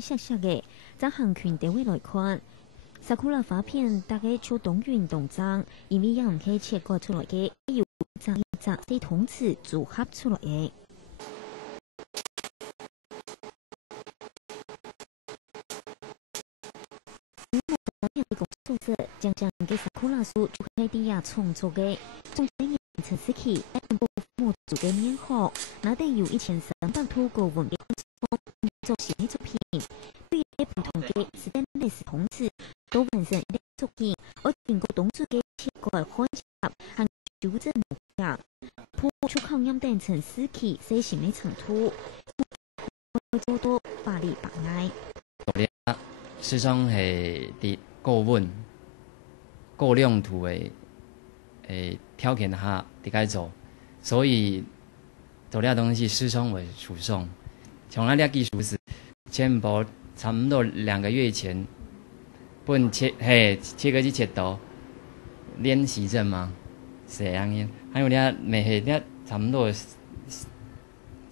色色嘅，在行权地位来看，萨库拉发片大概秋冬运动章，因为也唔可以切割出来嘅，要杂啲同词组合出来嘅。宿舍将嘅萨库拉树就喺啲呀创作嘅，从今年陈思琪一部木组嘅面孔，那得有1300多个文笔做写作品，对于不同嘅是等类似同词都完成一作品，而经过动作嘅切割看插和纠正模样，破出考验等陈思琪写成嘅程度，做到百里百埃。师兄系伫顾问、顾量图诶条件下伫该做，所以做了东西师兄为主送。从那了技术是全部差不多2个月前，本切割去切刀练习着嘛，是这样。还有了每下了差不多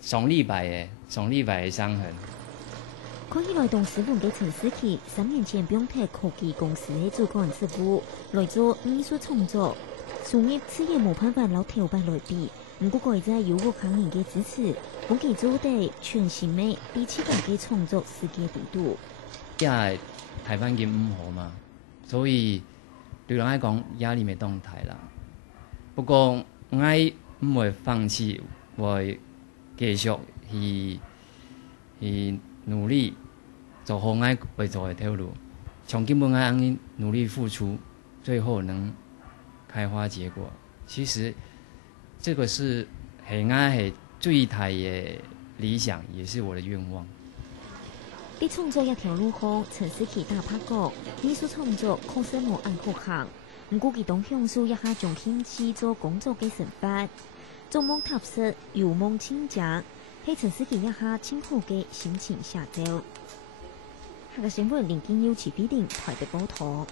上礼拜的伤痕。看起来，董事长嘅陈思琪3年前并替科技公司嘅主管职务来做艺术创作，创业此也冇办法攞头牌来比。不过佢在有个行业嘅支持，我佢做地全新嘅第7代嘅创作世界地图。因为台湾已唔好嘛，所以对人来讲压力未动台啦。不过我唔会放弃，会继续去努力走好爱会走的条路，从根本爱努力付出，最后能开花结果。其实这个是很爱系最大的理想，也是我的愿望。喺创作一条路上，陈思琪大拍过艺术创作确实冇按好行，唔过佢当享受一下从兴趣做工作嘅生活，做梦踏实，有梦请假。喺陈思琪一下清好嘅心情下照。下个新闻连经有持必定台的报道。